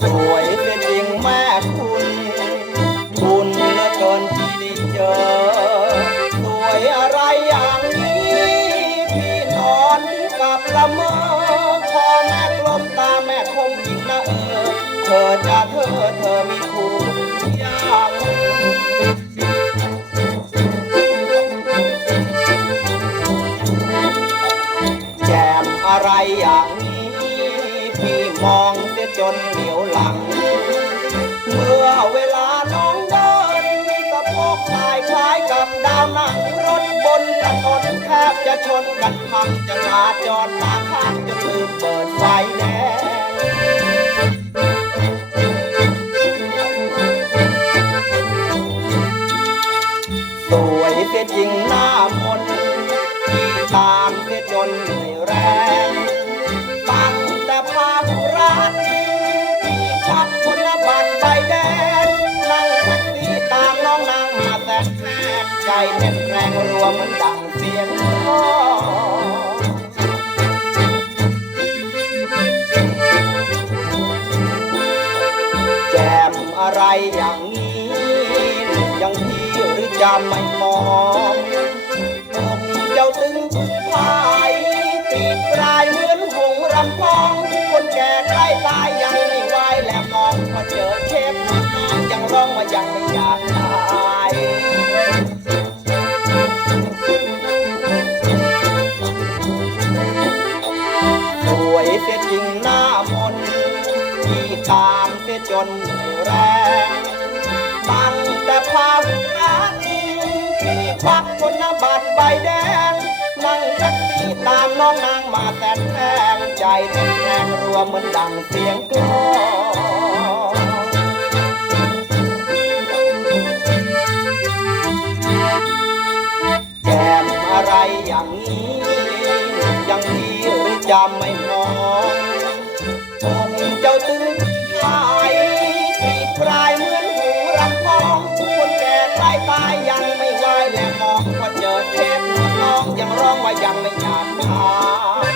สวยเสียจริงมากคุณบุญลือนที่ได้เจอ สวยอะไรอย่างนี้ พี่นอนกับละเมอพอนักลมตาแม่คมจริงนะเออ เธอจะเธอเธอ มองเสียจนเหนียวหลัง เมื่อเวลาน้องเดินสะโพกลายคล้ายกับดาวนังรถบนถนนแทบจะชนกันพังจะลาจอดตาข้างจะลืมเปิดไฟแดงสวยเสียจริงหน้ามนที่ตามเสียจน เต้นแรงรัวเหมือนดังเสียงพ่อแจมอะไรอย่างนี้ยังพี่หรือจะไม่มองผมเจ้าตึงพายตีดปลายเหมือนหงรำพอง คนแก่ใกล้ตายยังไม่ไหวและมองพอเจอเชฟยังร้องว่ายังไม่อยาก ยเสียจริงหน้ามนที่ตามเสียจนแรงตั้งแต่ภาพรักที่ควักคนบัตรใบแดงนั่งแท็กซี่ตามน้องนางมาแต่แทงใจเต้นแรงรัวเหมือนดังเสียงกลองแกมอะไรอย่างนี้ยังดีหรือจำไม่ องเจ้าตึงตายปีพรายเหมือนหูรับมองคนแก่ตายตายยังไม่ไหวและมองว่เจอเทพหัองยังร้องว่ายังไม่อยากตาย